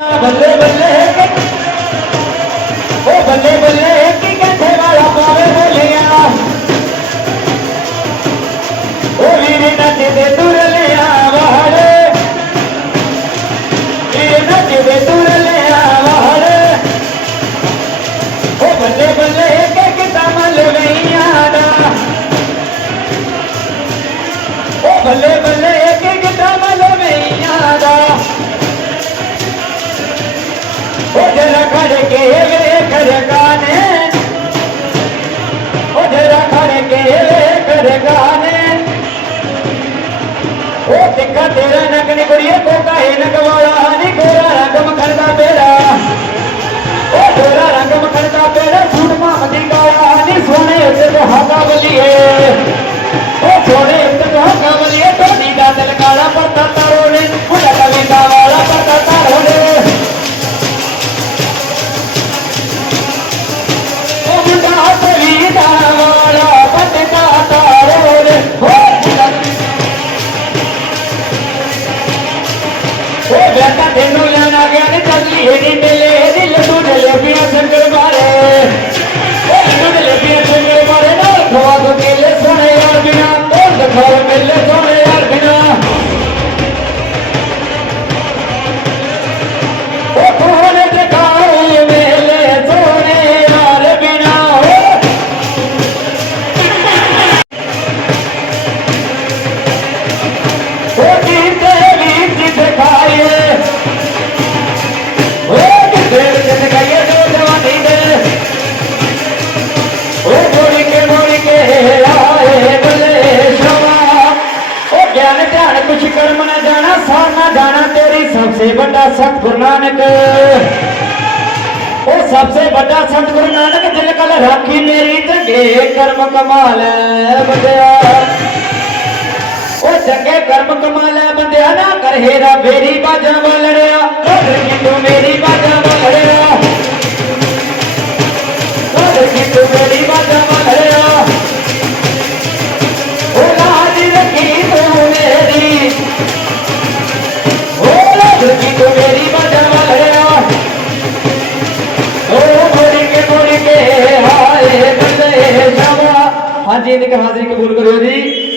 बल्ले बल्ले ਜੀਏ ਉਹ ਥੋੜੇ ਤਗਾ ਕਮਲੇ ਧੋਨੀ ਦਾ ਦਿਲ ਕਾਲਾ ਪਰਦਾ ਤਾਰੋਲੇ ਉਹਦਾ ਕਵਿਤਾ ਵਾਲਾ ਪਰਦਾ ਤਾਰੋਲੇ ਉਹ ਮੁੰਡਾ ਹੱਥੀ ਦਾ ਵਾਲਾ ਪਰਦਾ ਤਾਰੋਲੇ ਉਹ ਬੇਟਾ ਤੈਨੂੰ ਲੈਣਾ ਗਿਆ ਨੇ ਚੱਲੀ ਹੀਰੀ ਮੇਲੇ ਦਿਲ ਤੋਂ ਜਲੇ ਬਿਨਾ ਸੰਗਲ कुछ कर्म जाना जाना तेरी सबसे बड़ा संत गुरु नानक सबसे बड़ा नानक दिल कल राखी मेरी चंगे कर्म कमाल बदया ओ कर्म कमाल ਵੱਡਾ ਸਤਿਗੁਰ ਨਾਨਕ ਉਹ ਸਭਸੇ ਵੱਡਾ ਸਤਿਗੁਰ ਨਾਨਕ ਦਿਲ ਕਲ ਰਾਖੀ ਮੇਰੀ ਚੰਗੇ ਕਰਮ ਕਮਾਲ ਬੰਦਿਆ ਉਹ ਚੰਗੇ ਕਰਮ ਕਮਾ ਲੈ ਬੰਦਿਆ ਨਾ ਕਰ ਹੇਰਾ ਫੇਰੀ ਬਾਜਾਂ ਵੱਲੜਿਆ ਕਦਰ ਕੀ ਤੂੰ ਮੇਰੀ ਬਾਜਾਂ ਵੱਲੜਿਆ ਕਦਰ ਕੀ ਤੂੰ ਮੇਰੀ ਬਾਜਾਂ ਵੱਲੜਿਆ ਉਹ ਲਾਜ ਰੱਖੀ ਤੂੰ ਮੇਰੀ ਉਹ ਲਾਜ ਰੱਖੀ ਤੂੰ ਮੇਰੀ ਬਾਜਾਂ ਵੱਲੜਿਆ ਉਹ ਮੋੜੀ ਕੇ ਮੋੜੀ ਕੇ ਹਾਏ ਬੰਦੇ ਸ਼ਮਾ ਹਾਂਜੀ ਇਹਨੇ ਹਾਜ਼ਰੀ ਕਬੂਲ ਕਰਿਓ ਜੀ